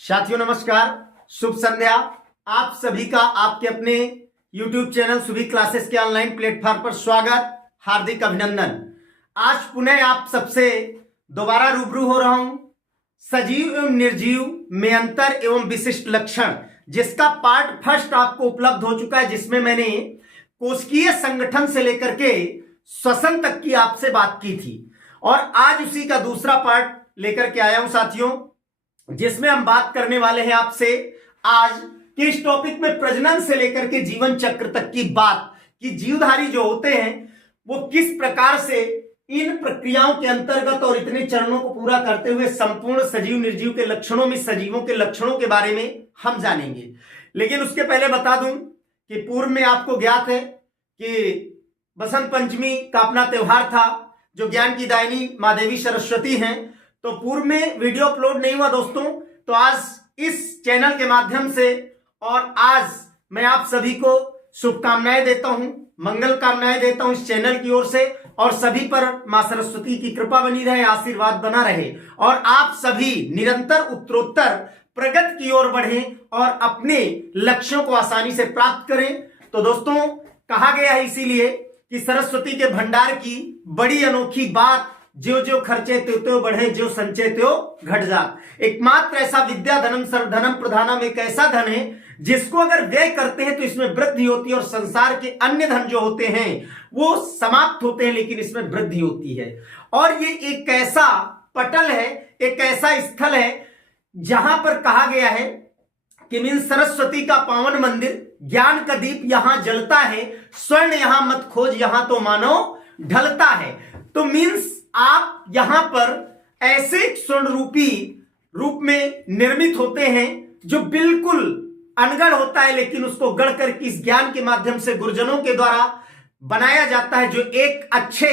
साथियों नमस्कार, शुभ संध्या। आप सभी का आपके अपने YouTube चैनल सुभी क्लासेस के ऑनलाइन प्लेटफॉर्म पर स्वागत, हार्दिक अभिनंदन। आज पुनः आप सबसे दोबारा रूबरू हो रहा हूं सजीव एवं निर्जीव में अंतर एवं विशिष्ट लक्षण, जिसका पार्ट फर्स्ट आपको उपलब्ध हो चुका है, जिसमें मैंने कोशिकीय संगठन से लेकर के श्वसन तक की आपसे बात की थी। और आज उसी का दूसरा पार्ट लेकर के आया हूं साथियों, जिसमें हम बात करने वाले हैं आपसे आज के इस टॉपिक में प्रजनन से लेकर के जीवन चक्र तक की बात कि जीवधारी जो होते हैं वो किस प्रकार से इन प्रक्रियाओं के अंतर्गत और इतने चरणों को पूरा करते हुए संपूर्ण सजीव निर्जीव के लक्षणों में सजीवों के लक्षणों के बारे में हम जानेंगे। लेकिन उसके पहले बता दूं कि पूर्व में आपको ज्ञात है कि बसंत पंचमी का अपना त्योहार था, जो ज्ञान की दायिनी मां देवी सरस्वती हैं। तो पूर्व में वीडियो अपलोड नहीं हुआ दोस्तों, तो आज इस चैनल के माध्यम से और आज मैं आप सभी को शुभकामनाएं देता हूं, मंगल कामनाएं देता हूं इस चैनल की ओर से, और सभी पर मां सरस्वती की कृपा बनी रहे, आशीर्वाद बना रहे और आप सभी निरंतर उत्तरोत्तर प्रगति की ओर बढ़ें और अपने लक्ष्यों को आसानी से प्राप्त करें। तो दोस्तों, कहा गया है इसीलिए कि सरस्वती के भंडार की बड़ी अनोखी बात, जो जो खर्चे त्यों त्यों बढ़े, जो संचय त्यों घट जात। एकमात्र ऐसा विद्या धनम सर्वधनम प्रधानम एक ऐसा धन है जिसको अगर व्यय करते हैं तो इसमें वृद्धि होती है, और संसार के अन्य धन जो होते हैं वो समाप्त होते हैं, लेकिन इसमें वृद्धि होती है। और ये एक ऐसा पटल है, एक ऐसा स्थल है जहां पर कहा गया है कि मीन सरस्वती का पावन मंदिर, ज्ञान का दीप यहां जलता है, स्वर्ण यहां मत खोज, यहां तो मानो ढलता है। तो मीन्स आप यहां पर ऐसे स्वर्ण रूपी रूप में निर्मित होते हैं जो बिल्कुल अनगढ़ होता है, लेकिन उसको गढ़ कर इस ज्ञान के माध्यम से गुरुजनों के द्वारा बनाया जाता है, जो एक अच्छे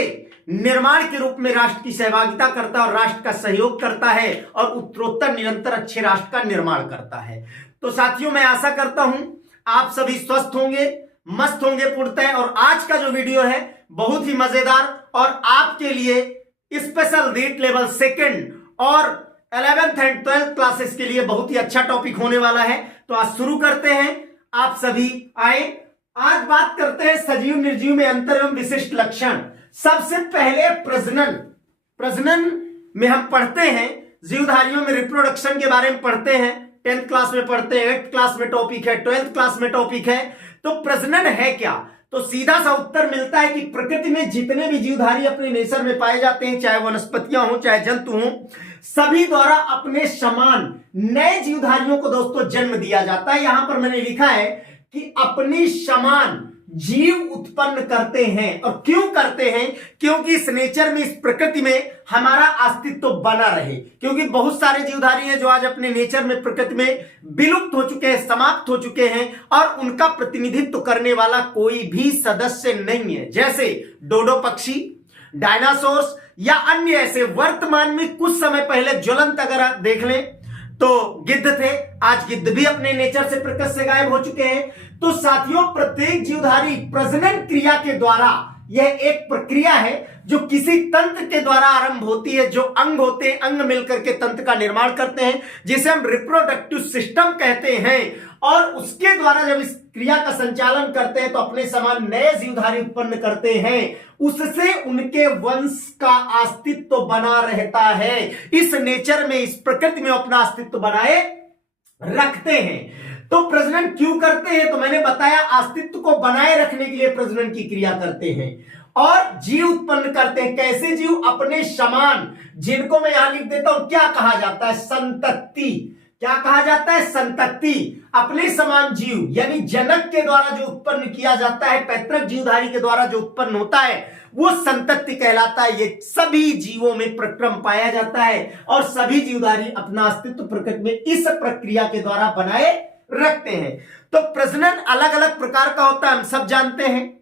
निर्माण के रूप में राष्ट्र की सहभागिता करता है और राष्ट्र का सहयोग करता है और उत्तरोत्तर निरंतर अच्छे राष्ट्र का निर्माण करता है। तो साथियों, मैं आशा करता हूं आप सभी स्वस्थ होंगे, मस्त होंगे पूर्णतः, और आज का जो वीडियो है बहुत ही मजेदार और आपके लिए स्पेशल रीट लेवल सेकंड और 11th एंड 12th क्लासेस के लिए बहुत ही अच्छा टॉपिक होने वाला है। तो आज शुरू करते हैं, आप सभी आए। आज बात करते हैं सजीव निर्जीव में अंतर एवं विशिष्ट लक्षण। सबसे पहले प्रजनन में हम पढ़ते हैं, जीवधारियों में रिप्रोडक्शन के बारे में पढ़ते हैं। 10th क्लास में पढ़ते हैं, 8th क्लास में टॉपिक है, 12th क्लास में टॉपिक है। तो प्रजनन है क्या? तो सीधा सा उत्तर मिलता है कि प्रकृति में जितने भी जीवधारी अपने नेचर में पाए जाते हैं, चाहे वनस्पतियां हो चाहे जंतु हो, सभी द्वारा अपने समान नए जीवधारियों को दोस्तों जन्म दिया जाता है। यहां पर मैंने लिखा है कि अपनी समान जीव उत्पन्न करते हैं। और क्यों करते हैं? क्योंकि इस नेचर में, इस प्रकृति में हमारा अस्तित्व बना रहे। क्योंकि बहुत सारे जीवधारी हैं जो आज अपने नेचर में, प्रकृति में विलुप्त हो चुके हैं, समाप्त हो चुके हैं, और उनका प्रतिनिधित्व करने वाला कोई भी सदस्य नहीं है। जैसे डोडो पक्षी, डायनासोर्स या अन्य ऐसे वर्तमान में कुछ समय पहले ज्वलंत अगर आप देख लें तो गिद्ध थे, आज गिद्ध भी अपने नेचर से, प्रकृति से गायब हो चुके हैं। तो साथियों, प्रत्येक जीवधारी प्रजनन क्रिया के द्वारा, यह एक प्रक्रिया है जो किसी तंत्र के द्वारा आरंभ होती है। जो अंग होते हैं, अंग मिलकर के तंत्र का निर्माण करते हैं, जिसे हम रिप्रोडक्टिव सिस्टम कहते हैं। और उसके द्वारा जब इस क्रिया का संचालन करते हैं तो अपने समान नए जीवधारी उत्पन्न करते हैं, उससे उनके वंश का अस्तित्व बना रहता है। इस नेचर में, इस प्रकृति में अपना अस्तित्व बनाए रखते हैं। तो प्रजनन क्यों करते हैं? तो मैंने बताया, अस्तित्व को बनाए रखने के लिए प्रजनन की क्रिया करते हैं और जीव उत्पन्न करते हैं। कैसे जीव? अपने समान, जिनको मैं यहां लिख देता हूं, क्या कहा जाता है? संतति। क्या कहा जाता है? संतति। अपने समान जीव, यानी जनक के द्वारा जो उत्पन्न किया जाता है, पैतृक जीवधारी के द्वारा जो उत्पन्न होता है, वो संतति कहलाता है। ये सभी जीवों में प्रक्रम पाया जाता है और सभी जीवधारी अपना अस्तित्व प्रकृति में इस प्रक्रिया के द्वारा बनाए रखते हैं। तो प्रजनन अलग अलग प्रकार का होता है, हम सब जानते हैं।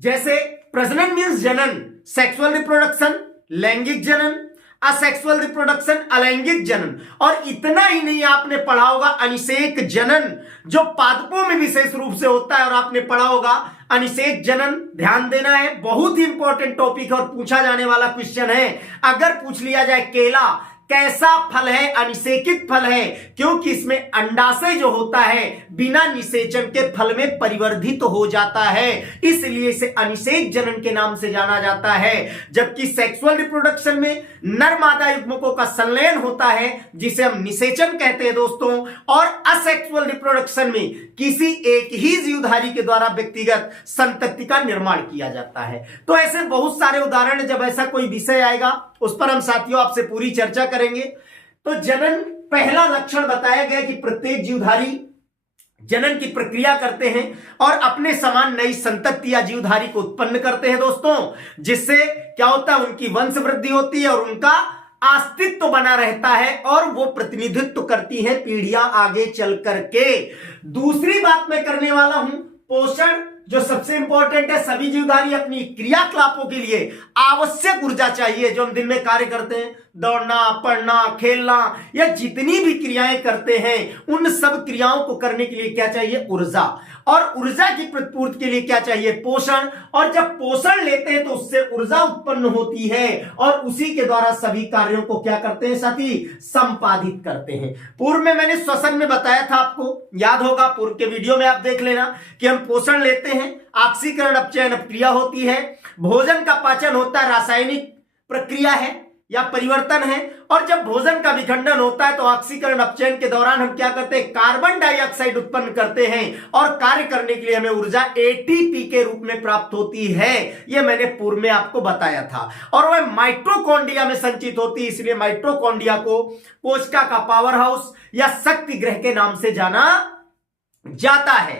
जैसे प्रजनन मीन्स जनन, सेक्सुअल रिप्रोडक्शन, लैंगिक जनन, असेक्सुअल रिप्रोडक्शन, अलैंगिक जनन। और इतना ही नहीं, आपने पढ़ा होगा अनिषेक जनन, जो पादपों में विशेष रूप से होता है, और आपने पढ़ा होगा अनिषेक जनन। ध्यान देना है, बहुत ही इंपॉर्टेंट टॉपिक और पूछा जाने वाला क्वेश्चन है। अगर पूछ लिया जाए केला कैसा फल है? अनिषेकित फल है, क्योंकि इसमें अंडाशय जो होता है बिना निषेचन के फल में परिवर्धित तो हो जाता है, इसलिए इसे अनिषेक जनन के नाम से जाना जाता है। जबकि सेक्सुअल रिप्रोडक्शन में नर मादा युग्मकों का संलयन होता है जिसे हम निषेचन कहते हैं दोस्तों, और असेक्सुअल रिप्रोडक्शन में किसी एक ही जीवधारी के द्वारा व्यक्तिगत संतति का निर्माण किया जाता है। तो ऐसे बहुत सारे उदाहरण, जब ऐसा कोई विषय आएगा उस पर हम साथियों आपसे पूरी चर्चा करेंगे। तो जनन, पहला लक्षण बताया गया कि प्रत्येक जीवधारी जनन की प्रक्रिया करते हैं और अपने समान नई संतति या जीवधारी को उत्पन्न करते हैं दोस्तों, जिससे क्या होता है, उनकी वंश वृद्धि होती है और उनका अस्तित्व बना रहता है और वो प्रतिनिधित्व करती है पीढ़ियां आगे चल करके। दूसरी बात मैं करने वाला हूं, पोषण, जो सबसे इंपॉर्टेंट है। सभी जीवधारी अपनी क्रियाकलापों के लिए आवश्यक ऊर्जा चाहिए, जो हम दिन में कार्य करते हैं, दौड़ना, पढ़ना, खेलना, या जितनी भी क्रियाएं करते हैं उन सब क्रियाओं को करने के लिए क्या चाहिए? ऊर्जा। और ऊर्जा की प्रतिपूर्ति के लिए क्या चाहिए? पोषण। और जब पोषण लेते हैं तो उससे ऊर्जा उत्पन्न होती है और उसी के द्वारा सभी कार्यों को क्या करते हैं साथी? संपादित करते हैं। पूर्व में मैंने श्वसन में बताया था, आपको याद होगा, पूर्व के वीडियो में आप देख लेना कि हम पोषण लेते हैं, ऑक्सीकरण अपचयन अपक्रिया होती है, भोजन का पाचन होता है, रासायनिक प्रक्रिया है या परिवर्तन है, और जब भोजन का विखंडन होता है तो ऑक्सीकरण अपचयन के दौरान हम क्या करते हैं? कार्बन डाइऑक्साइड उत्पन्न करते हैं और कार्य करने के लिए हमें ऊर्जा एटीपी के रूप में प्राप्त होती है। यह मैंने पूर्व में आपको बताया था। और वह माइटोकॉन्ड्रिया में संचित होती है, इसलिए माइटोकॉन्ड्रिया को कोशिका का पावर हाउस या शक्ति गृह के नाम से जाना जाता है।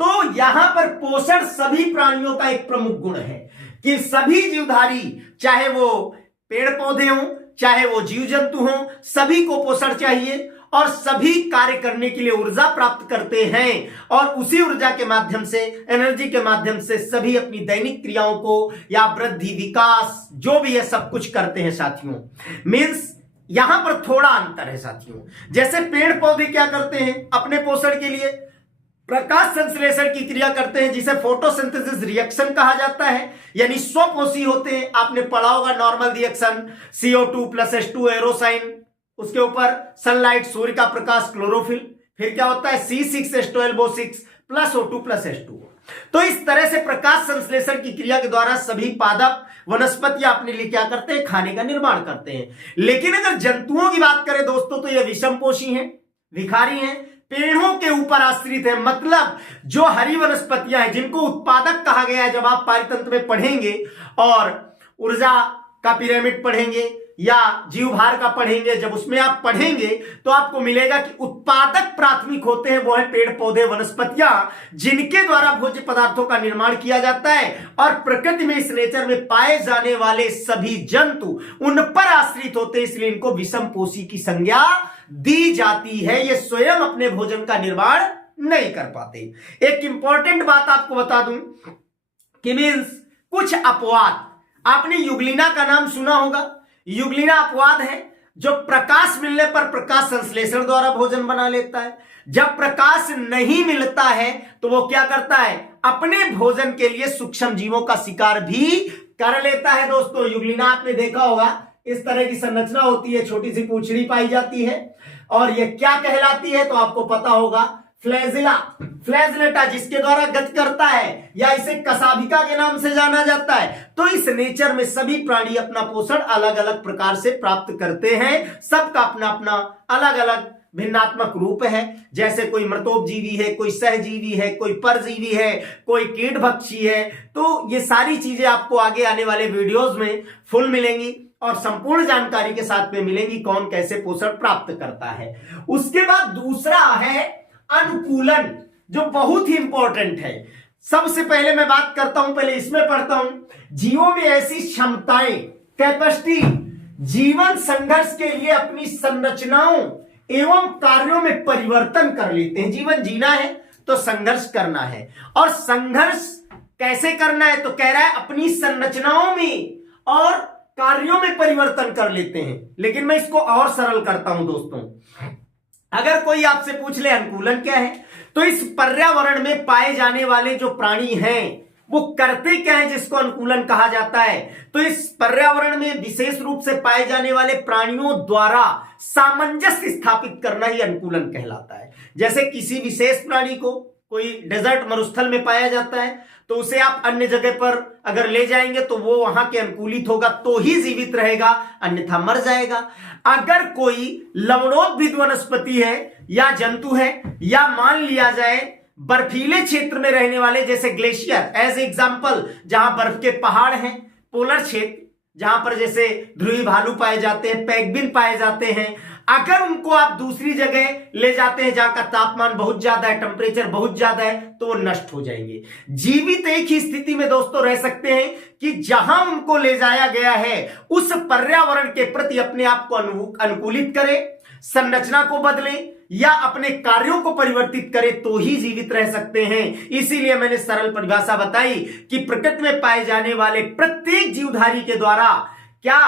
तो यहां पर पोषण सभी प्राणियों का एक प्रमुख गुण है कि सभी जीवधारी, चाहे वो पेड़ पौधे हों, चाहे वो जीव जंतु हों, सभी को पोषण चाहिए और सभी कार्य करने के लिए ऊर्जा प्राप्त करते हैं और उसी ऊर्जा के माध्यम से, एनर्जी के माध्यम से सभी अपनी दैनिक क्रियाओं को या वृद्धि, विकास, जो भी है सब कुछ करते हैं साथियों। मीन्स यहां पर थोड़ा अंतर है साथियों। जैसे पेड़ पौधे क्या करते हैं? अपने पोषण के लिए प्रकाश संश्लेषण की क्रिया करते हैं, जिसे फोटोसिंथेसिस रिएक्शन कहा जाता है, यानी स्वपोषी होते हैं। आपने पढ़ा होगा नॉर्मल रिएक्शन, CO2 + H2 एरोसाइन, उसके ऊपर सनलाइट, सूर्य का प्रकाश, क्लोरोफिल, फिर क्या होता है? C6H12O6 + O2 + H2O। तो इस तरह से प्रकाश संश्लेषण की क्रिया के द्वारा सभी पादप वनस्पतियां अपने लिए क्या करते हैं? खाने का निर्माण करते हैं। लेकिन अगर जंतुओं की बात करें दोस्तों तो ये विषमपोषी हैं, विखारी हैं, पेड़ों के ऊपर आश्रित है। मतलब जो हरी वनस्पतियां हैं जिनको उत्पादक कहा गया है, जब आप पारितंत्र में पढ़ेंगे और ऊर्जा का पिरामिड पढ़ेंगे या जीवभार का पढ़ेंगे, जब उसमें आप पढ़ेंगे तो आपको मिलेगा कि उत्पादक प्राथमिक होते हैं वो है पेड़ पौधे, वनस्पतियां, जिनके द्वारा भोज्य पदार्थों का निर्माण किया जाता है। और प्रकृति में, इस नेचर में पाए जाने वाले सभी जंतु उन पर आश्रित होते हैं, इसलिए इनको विषमपोषी की संज्ञा दी जाती है। ये स्वयं अपने भोजन का निर्माण नहीं कर पाते। एक इंपॉर्टेंट बात आपको बता दूं कि मीन्स कुछ अपवाद, आपने युगलिना का नाम सुना होगा। युगलिना अपवाद है जो प्रकाश मिलने पर प्रकाश संश्लेषण द्वारा भोजन बना लेता है। जब प्रकाश नहीं मिलता है तो वो क्या करता है? अपने भोजन के लिए सूक्ष्म जीवों का शिकार भी कर लेता है। दोस्तों युगलिना आपने देखा होगा, इस तरह की संरचना होती है, छोटी सी पूंछड़ी पाई जाती है और ये क्या कहलाती है? तो आपको पता होगा, फ्लैजिला, फ्लैजिलेटा, जिसके द्वारा गति करता है, या इसे कसाभिका के नाम से जाना जाता है। तो इस नेचर में सभी प्राणी अपना पोषण अलग अलग प्रकार से प्राप्त करते हैं। सबका अपना अपना अलग अलग भिन्नात्मक रूप है। जैसे कोई मृतोपजीवी है, कोई सहजीवी है, कोई परजीवी है, कोई कीटभक्षी है। तो ये सारी चीजें आपको आगे आने वाले वीडियोस में फुल मिलेंगी और संपूर्ण जानकारी के साथ में मिलेंगी, कौन कैसे पोषण प्राप्त करता है। उसके बाद दूसरा है अनुकूलन, जो बहुत ही इंपॉर्टेंट है। सबसे पहले मैं बात करता हूं, पहले इसमें पढ़ता हूं, जीवों में ऐसी क्षमताएं, कैपेसिटी, जीवन संघर्ष के लिए अपनी संरचनाओं एवं कार्यों में परिवर्तन कर लेते हैं। जीवन जीना है तो संघर्ष करना है, और संघर्ष कैसे करना है? तो कह रहा है अपनी संरचनाओं में और कार्यों में परिवर्तन कर लेते हैं। लेकिन मैं इसको और सरल करता हूं दोस्तों। अगर कोई आपसे पूछ ले अनुकूलन क्या है, तो इस पर्यावरण में पाए जाने वाले जो प्राणी हैं वो करते क्या है जिसको अनुकूलन कहा जाता है। तो इस पर्यावरण में विशेष रूप से पाए जाने वाले प्राणियों द्वारा सामंजस्य स्थापित करना ही अनुकूलन कहलाता है। जैसे किसी विशेष प्राणी को कोई डेजर्ट मरुस्थल में पाया जाता है तो उसे आप अन्य जगह पर अगर ले जाएंगे तो वो वहां के अनुकूलित होगा तो ही जीवित रहेगा, अन्यथा मर जाएगा। अगर कोई लवणोद्भिद वनस्पति है या जंतु है या मान लिया जाए बर्फीले क्षेत्र में रहने वाले जैसे ग्लेशियर एज एग्जांपल, जहां बर्फ के पहाड़ हैं, पोलर क्षेत्र जहां पर जैसे ध्रुवी भालू पाए जाते हैं, पेंगुइन पाए जाते हैं, अगर उनको आप दूसरी जगह ले जाते हैं जहां का तापमान बहुत ज्यादा है, टेम्परेचर बहुत ज्यादा है, तो वो नष्ट हो जाएंगे। जीवित एक ही स्थिति में दोस्तों रह सकते हैं कि जहां उनको ले जाया गया है उस पर्यावरण के प्रति अपने आप को अनुकूलित करें, संरचना को बदलें या अपने कार्यों को परिवर्तित करें तो ही जीवित रह सकते हैं। इसीलिए मैंने सरल परिभाषा बताई कि प्रकृति में पाए जाने वाले प्रत्येक जीवधारी के द्वारा क्या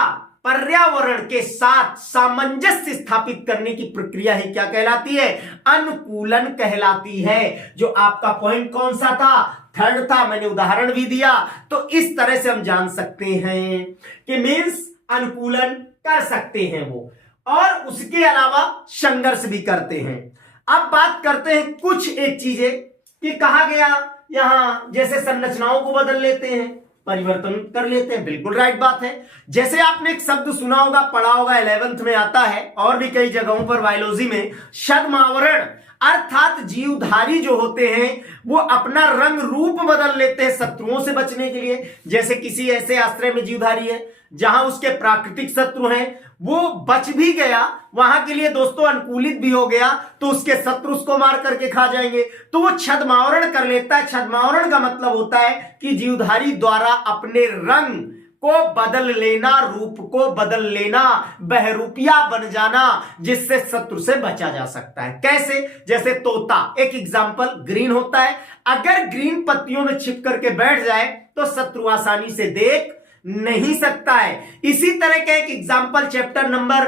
पर्यावरण के साथ सामंजस्य स्थापित करने की प्रक्रिया ही क्या कहलाती है, अनुकूलन कहलाती है। जो आपका पॉइंट कौन सा था, थर्ड था, मैंने उदाहरण भी दिया। तो इस तरह से हम जान सकते हैं कि मीन्स अनुकूलन कर सकते हैं वो, और उसके अलावा संघर्ष भी करते हैं। अब बात करते हैं कुछ एक चीजें कि कहा गया यहां जैसे संरचनाओं को बदल लेते हैं, परिवर्तन कर लेते हैं, बिल्कुल राइट बात है। जैसे आपने एक शब्द सुना होगा, पढ़ा होगा, 11th में आता है और भी कई जगहों पर बायोलॉजी में, छद्मावरण, अर्थात जीवधारी जो होते हैं वो अपना रंग रूप बदल लेते हैं शत्रुओं से बचने के लिए। जैसे किसी ऐसे आश्रय में जीवधारी है जहां उसके प्राकृतिक शत्रु हैं, वो बच भी गया, वहां के लिए दोस्तों अनुकूलित भी हो गया, तो उसके शत्रु उसको मार करके खा जाएंगे, तो वो छद्मावरण कर लेता है। छद्मावरण का मतलब होता है कि जीवधारी द्वारा अपने रंग को बदल लेना, रूप को बदल लेना, बहरूपिया बन जाना, जिससे शत्रु से बचा जा सकता है। कैसे? जैसे तोता एक एग्जाम्पल, ग्रीन होता है, अगर ग्रीन पत्तियों में छिप करके बैठ जाए तो शत्रु आसानी से देख नहीं सकता है। इसी तरह का एक एग्जाम्पल चैप्टर नंबर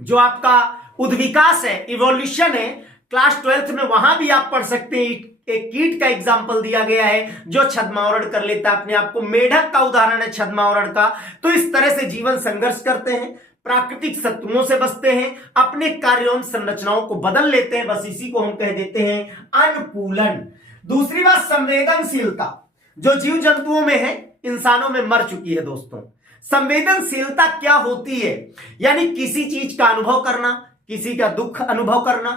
जो आपका उद्विकास है, इवोल्यूशन है, क्लास 12th में वहां भी आप पढ़ सकते हैं। एक कीट का एग्जाम्पल दिया गया है जो छद्मावरण कर लेता है अपने आप को, मेढक का उदाहरण है छद्मावरण का। तो इस तरह से जीवन संघर्ष करते हैं, प्राकृतिक शत्रुओं से बचते हैं, अपने कार्यों संरचनाओं को बदल लेते हैं, बस इसी को हम कह देते हैं अनुकूलन। दूसरी बात संवेदनशीलता, जो जीव जंतुओं में है इंसानों में मर चुकी है दोस्तों। संवेदनशीलता क्या होती है? यानी किसी चीज का अनुभव करना, किसी का दुख अनुभव करना,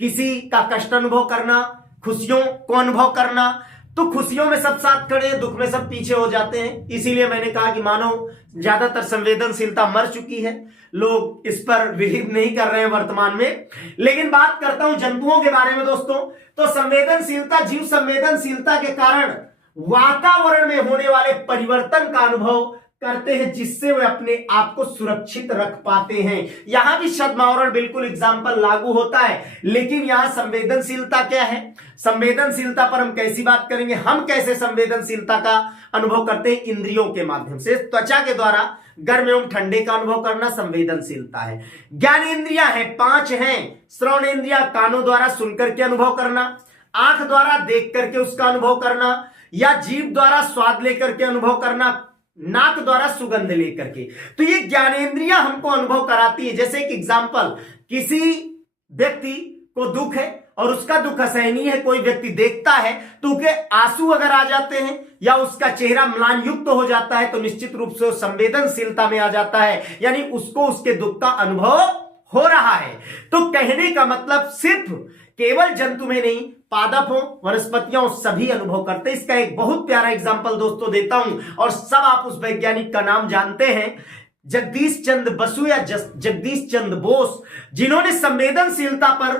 किसी का कष्ट अनुभव करना, खुशियों को अनुभव करना। तो खुशियों में सब साथ खड़े हैं, दुख में सब पीछे हो जाते हैं। इसीलिए मैंने कहा कि मानो ज्यादातर संवेदनशीलता मर चुकी है, लोग इस पर बिलीव नहीं कर रहे हैं वर्तमान में। लेकिन बात करता हूं जंतुओं के बारे में दोस्तों। तो संवेदनशीलता, जीव संवेदनशीलता के कारण वातावरण में होने वाले परिवर्तन का अनुभव करते हैं, जिससे वे अपने आप को सुरक्षित रख पाते हैं। यहां भी छद्मावरण बिल्कुल एग्जाम्पल लागू होता है, लेकिन यहां संवेदनशीलता क्या है? संवेदनशीलता पर हम कैसी बात करेंगे, हम कैसे संवेदनशीलता का अनुभव करते हैं? इंद्रियों के माध्यम से, त्वचा के द्वारा गर्म एवं ठंडे का अनुभव करना संवेदनशीलता है। ज्ञानेंद्रियां हैं, 5 हैं। श्रवणेंद्रिया, कानों द्वारा सुनकर के अनुभव करना, आंख द्वारा देख करके उसका अनुभव करना, या जीभ द्वारा स्वाद लेकर के अनुभव करना, नाक द्वारा सुगंध लेकर के। तो ये ज्ञानेंद्रियां हमको अनुभव कराती है। जैसे एक एग्जाम्पल, किसी व्यक्ति को दुख है और उसका दुख असहनीय है, कोई व्यक्ति देखता है तो उसके आंसू अगर आ जाते हैं या उसका चेहरा म्लान युक्त हो जाता है तो निश्चित रूप से संवेदनशीलता में आ जाता है, यानी उसको उसके दुख का अनुभव हो रहा है। तो कहने का मतलब सिर्फ केवल जंतु में नहीं, पादप हो, वनस्पतियां सभी अनुभव करते हैं। इसका एक बहुत प्यारा एग्जांपल दोस्तों देता हूं, और सब आप उस वैज्ञानिक का नाम जानते हैं, जगदीश चंद्र बसु या जगदीश चंद्र बोस, जिन्होंने संवेदनशीलता पर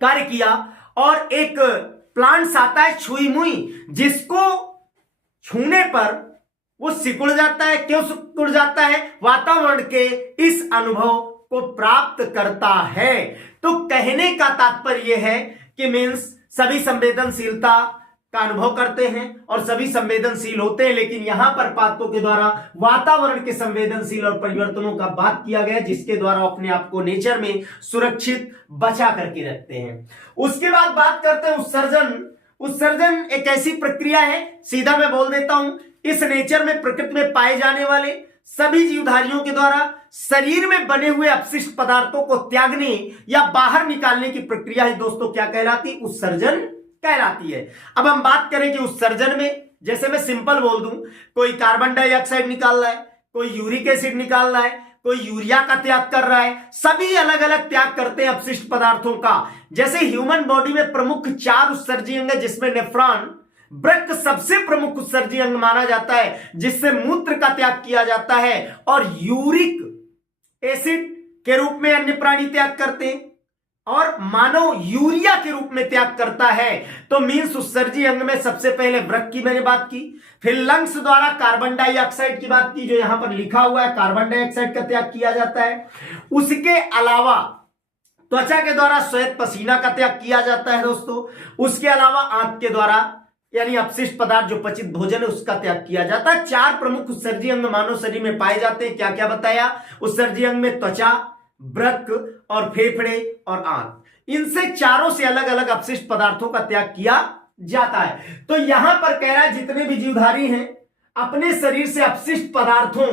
कार्य किया। और एक प्लांट्स आता है छुई मुई, जिसको छूने पर वो सिकुड़ जाता है। क्यों सिकुड़ जाता है? वातावरण के इस अनुभव को प्राप्त करता है। तो कहने का तात्पर्य है कि मीन्स सभी संवेदनशीलता का अनुभव करते हैं और सभी संवेदनशील होते हैं, लेकिन यहां पर पादपों के द्वारा वातावरण के संवेदनशील और परिवर्तनों का बात किया गया, जिसके द्वारा अपने आप को नेचर में सुरक्षित बचा करके रखते हैं। उसके बाद बात करते हैं उत्सर्जन उत्सर्जन एक ऐसी प्रक्रिया है, सीधा मैं बोल देता हूं, इस नेचर में प्रकृति में पाए जाने वाले सभी जीवधारियों के द्वारा शरीर में बने हुए अपशिष्ट पदार्थों को त्यागने या बाहर निकालने की प्रक्रिया ही दोस्तों क्या कहलाती? उत्सर्जन कहलाती है। अब हम बात करें कि उत्सर्जन में, जैसे मैं सिंपल बोल दूं, कोई कार्बन डाइऑक्साइड निकाल रहा है, कोई यूरिक एसिड निकाल रहा है, कोई यूरिया का त्याग कर रहा है, सभी अलग अलग त्याग करते हैं अपशिष्ट पदार्थों का। जैसे ह्यूमन बॉडी में प्रमुख 4 उत्सर्जी अंग है, जिसमें नेफ्रॉन वृक्क सबसे प्रमुख उत्सर्जी अंग माना जाता है, जिससे मूत्र का त्याग किया जाता है, और यूरिक एसिड के रूप में अन्य प्राणी त्याग करते हैं और मानव यूरिया के रूप में त्याग करता है। तो मीन्स उत्सर्जी अंग में सबसे पहले वृक्क की मैंने बात की, फिर लंग्स द्वारा कार्बन डाइऑक्साइड की बात की, जो यहां पर लिखा हुआ है, कार्बन डाइऑक्साइड का त्याग किया जाता है। उसके अलावा त्वचा के द्वारा श्वेत पसीना का त्याग किया जाता है दोस्तों। उसके अलावा आंत के द्वारा यानी अपशिष्ट पदार्थ जो पचित भोजन है उसका त्याग किया जाता है। 4 प्रमुख उत्सर्जी अंग मानव शरीर में पाए जाते हैं। क्या क्या बताया? उत्सर्जी अंग में त्वचा, वृक्क और फेफड़े और आंत, इनसे चारों से अलग अलग अपशिष्ट पदार्थों का त्याग किया जाता है। तो यहां पर कह रहा है जितने भी जीवधारी हैं अपने शरीर से अपशिष्ट पदार्थों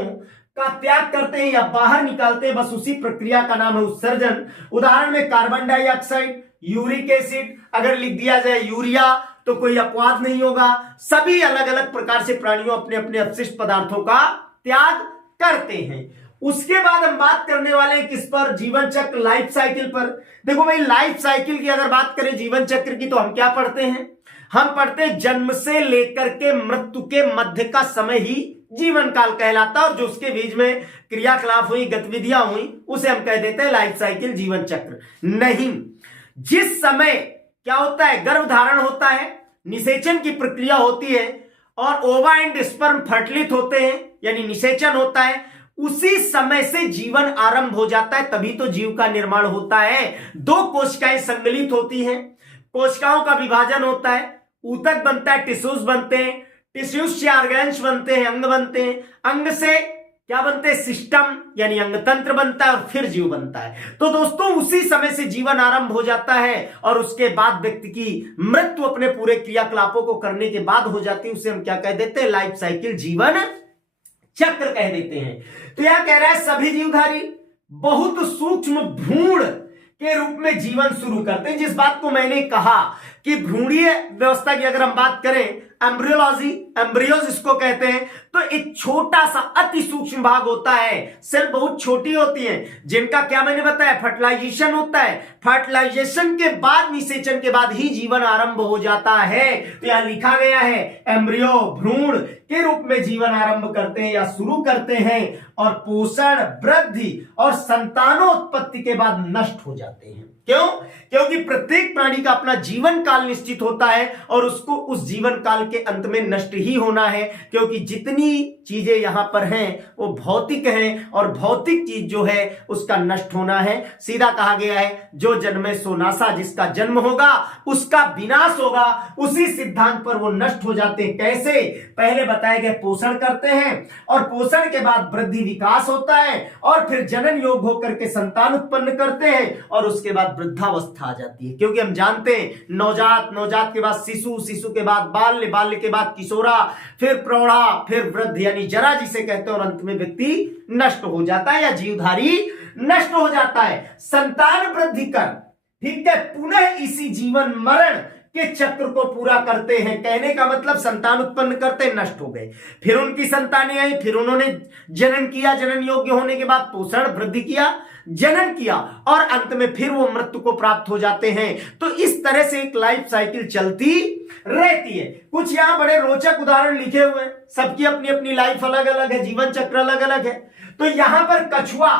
का त्याग करते हैं या बाहर निकालते हैं, बस उसी प्रक्रिया का नाम है उत्सर्जन। उदाहरण में कार्बन डाइऑक्साइड, यूरिक एसिड, अगर लिख दिया जाए यूरिया तो कोई अपवाद नहीं होगा। सभी अलग अलग प्रकार से प्राणियों अपने अपने अपशिष्ट पदार्थों का त्याग करते हैं। उसके बाद हम बात करने वाले हैं किस पर? जीवन चक्र, लाइफ साइकिल पर। देखो भाई, लाइफ साइकिल की अगर बात करें जीवन चक्र की, तो हम क्या पढ़ते हैं? हम पढ़ते हैं जन्म से लेकर के मृत्यु के मध्य का समय ही जीवन काल कहलाता है, और जो उसके बीच में क्रियाकलाप हुई, गतिविधियां हुई, उसे हम कह देते हैं लाइफ साइकिल, जीवन चक्र। नहीं, जिस समय क्या होता है? गर्भधारण होता है, निषेचन की प्रक्रिया होती है और ओवा एंड स्पर्म फर्टिलित होते हैं, यानी निषेचन होता है, उसी समय से जीवन आरंभ हो जाता है, तभी तो जीव का निर्माण होता है। 2 कोशिकाएं संगलित होती हैं, कोशिकाओं का विभाजन होता है, ऊतक बनता है, टिश्यूज बनते हैं, टिश्यूज से ऑर्गन्स बनते हैं, अंग बनते हैं, अंग से क्या बनते हैं? सिस्टम यानी अंग तंत्र बनता है, और फिर जीव बनता है। तो दोस्तों उसी समय से जीवन आरंभ हो जाता है, और उसके बाद व्यक्ति की मृत्यु अपने पूरे क्रियाकलापों को करने के बाद हो जाती है। उसे हम क्या कह देते हैं? लाइफ साइकिल, जीवन चक्र कह देते हैं। तो यह कह रहा है सभी जीवधारी बहुत सूक्ष्म भ्रूण के रूप में जीवन शुरू करते हैं। जिस बात को मैंने कहा कि भ्रूणीय व्यवस्था की अगर हम बात करें, एम्ब्रियोलॉजी, एम्ब्रियोज इसको कहते हैं, तो एक छोटा सा अति सूक्ष्म भाग होता है, सेल बहुत छोटी होती है, जिनका क्या मैंने बताया? फर्टिलाइजेशन होता है। फर्टिलाइजेशन के बाद, निषेचन के बाद ही जीवन आरंभ हो जाता है। तो यहां लिखा गया है एम्ब्रियो भ्रूण के रूप में जीवन आरंभ करते हैं या शुरू करते हैं, और पोषण, वृद्धि और संतानोत्पत्ति के बाद नष्ट हो जाते हैं। क्यों? क्योंकि प्रत्येक प्राणी का अपना जीवन काल निश्चित होता है, और उसको उस जीवन काल के अंत में नष्ट ही होना है, क्योंकि जितनी चीजें यहां पर हैं वो भौतिक हैं, और भौतिक चीज जो है उसका नष्ट होना है। सीधा कहा गया है जो जन्मे सो नासा, जिसका जन्म होगा उसका विनाश होगा। उसी सिद्धांत पर वो नष्ट हो जाते हैं। कैसे? पहले बताए गए पोषण करते हैं, और पोषण के बाद वृद्धि विकास होता है, और फिर जनन योग होकर के संतान उत्पन्न करते हैं, और उसके बाद वृद्धावस्था आ जाती है। क्योंकि हम जानते हैं नवजात, नवजात के बाद शिशु, शिशु के बाद बाल्य, बाल्य के बाद किशोरा, फिर प्रौढ़ा, फिर वृद्ध यानी जरा जिसे कहते हैं, और अंत में व्यक्ति नष्ट हो जाता है या जीवधारी नष्ट हो जाता है। संतान वृद्धि कर, ठीक है, पुनः इसी जीवन मरण के चक्र को पूरा करते हैं। कहने का मतलब संतान उत्पन्न करते, नष्ट हो गए, फिर उनकी संतानें आई, फिर उन्होंने जनन किया, जनन योग्य होने के बाद पोषण, वृद्धि किया, जनन किया, और अंत में फिर वो मृत्यु को प्राप्त हो जाते हैं। तो इस तरह से एक लाइफ साइकिल चलती रहती है। कुछ यहां बड़े रोचक उदाहरण लिखे हुए हैं, सबकी अपनी अपनी लाइफ अलग अलग है, जीवन चक्र अलग अलग है। तो यहां पर कछुआ,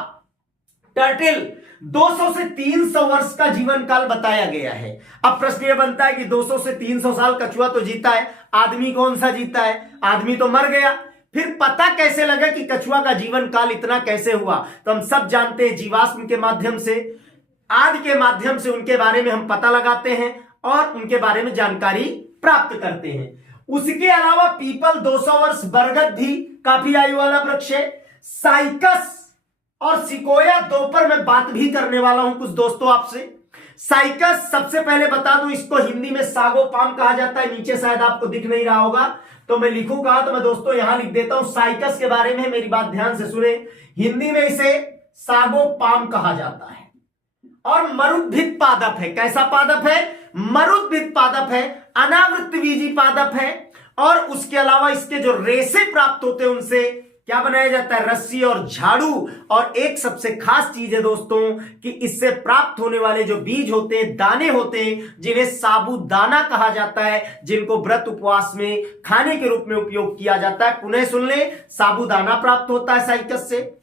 टर्टल 200 से 300 वर्ष का जीवन काल बताया गया है। अब प्रश्न यह बनता है कि 200 से 300 साल कछुआ तो जीता है, आदमी कौन सा जीता है? आदमी तो मर गया। फिर पता कैसे लगा कि कछुआ का जीवन काल इतना कैसे हुआ? तो हम सब जानते हैं जीवाश्म के माध्यम से, आदि के माध्यम से उनके बारे में हम पता लगाते हैं और उनके बारे में जानकारी प्राप्त करते हैं। उसके अलावा पीपल 200 वर्ष, बरगद भी काफी आयु वाला वृक्ष है, साइकस और सिकोया, दोपहर में बात भी करने वाला हूं कुछ दोस्तों आपसे। साइकस सबसे पहले बता दूं, इसको हिंदी में सागोपाम कहा जाता है। नीचे शायद आपको दिख नहीं रहा होगा तो मैं लिखूंगा, तो मैं दोस्तों यहां लिख देता हूं साइकस के बारे में। मेरी बात ध्यान से सुने, हिंदी में इसे सागोपाम कहा जाता है और मरुद्भिद पादप है। कैसा पादप है? मरुद्भिद पादप है, अनावृतबीजी पादप है। और उसके अलावा इसके जो रेशे प्राप्त होते हैं उनसे क्या बनाया जाता है? रस्सी और झाड़ू। और एक सबसे खास चीज है दोस्तों कि इससे प्राप्त होने वाले जो बीज होते हैं, दाने होते हैं, जिन्हें साबूदाना कहा जाता है, जिनको व्रत उपवास में खाने के रूप में उपयोग किया जाता है। पुनः सुन ले, साबूदाना प्राप्त होता है साइकस से,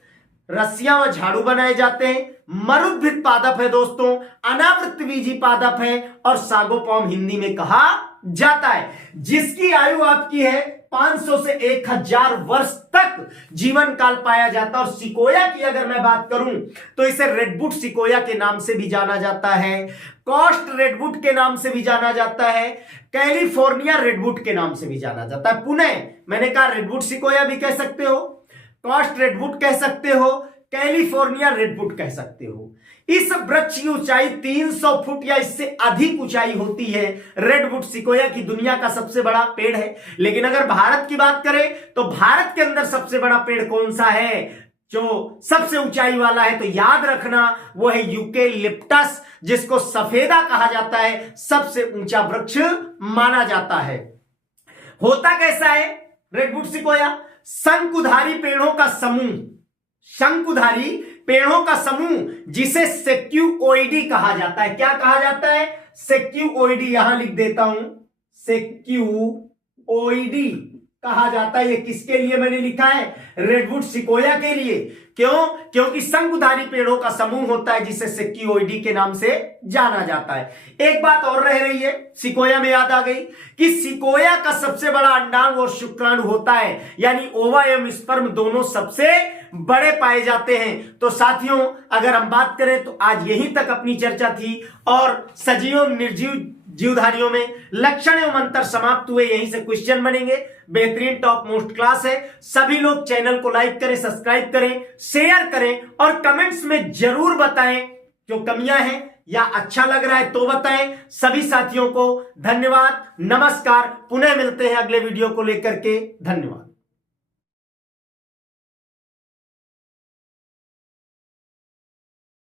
रस्सियां और झाड़ू बनाए जाते हैं, मरुद्भिद पादप है दोस्तों, अनावृतबीजी पादप है और सागोपाम हिंदी में कहा जाता है। जिसकी आयु आपकी है 500 से 1000 वर्ष तक जीवन काल पाया जाता है। और सिकोया की अगर मैं बात करूं तो इसे रेडवुड सिकोया के नाम से भी जाना जाता है, कॉस्ट रेडवुड के नाम से भी जाना जाता है, कैलिफोर्निया रेडवुड के नाम से भी जाना जाता है। पुनः मैंने कहा रेडवुड सिकोया भी कह सकते हो, कॉस्ट रेडवुड कह सकते हो, कैलिफोर्निया रेडवुड कह सकते हो। इस वृक्ष की ऊंचाई 300 फुट या इससे अधिक ऊंचाई होती है। रेडवुड सिकोया की दुनिया का सबसे बड़ा पेड़ है। लेकिन अगर भारत की बात करें तो भारत के अंदर सबसे बड़ा पेड़ कौन सा है जो सबसे ऊंचाई वाला है? तो याद रखना वो है यूकेलिप्टस, जिसको सफेदा कहा जाता है, सबसे ऊंचा वृक्ष माना जाता है। होता कैसा है रेडवुड सिकोया? शंकुधारी पेड़ों का समूह, शंकुधारी पेड़ों का समूह जिसे सेक्यूओइडी कहा जाता है। क्या कहा जाता है? सेक्यूओइडी। यहां लिख देता हूं, सेक्यूओइडी कहा जाता है। ये किसके लिए मैंने लिखा है? रेडवुड सिकोया के लिए। क्यों? क्योंकि शंकुधारी पेड़ों का समूह होता है जिसे सेक्यूओइडी के नाम से जाना जाता है। एक बात और रह रही है, सिकोया में याद आ गई कि सिकोया का सबसे बड़ा अंडाणु और शुक्राणु होता है, यानी ओवा एवं स्पर्म दोनों सबसे बड़े पाए जाते हैं। तो साथियों अगर हम बात करें तो आज यहीं तक अपनी चर्चा थी और सजीव निर्जीव जीवधारियों में लक्षण एवं अंतर समाप्त हुए। यहीं से क्वेश्चन बनेंगे। बेहतरीन टॉप मोस्ट क्लास है। सभी लोग चैनल को लाइक करें, सब्सक्राइब करें, शेयर करें और कमेंट्स में जरूर बताएं जो कमियां हैं या अच्छा लग रहा है तो बताएं। सभी साथियों को धन्यवाद, नमस्कार। पुनः मिलते हैं अगले वीडियो को लेकर के। धन्यवाद।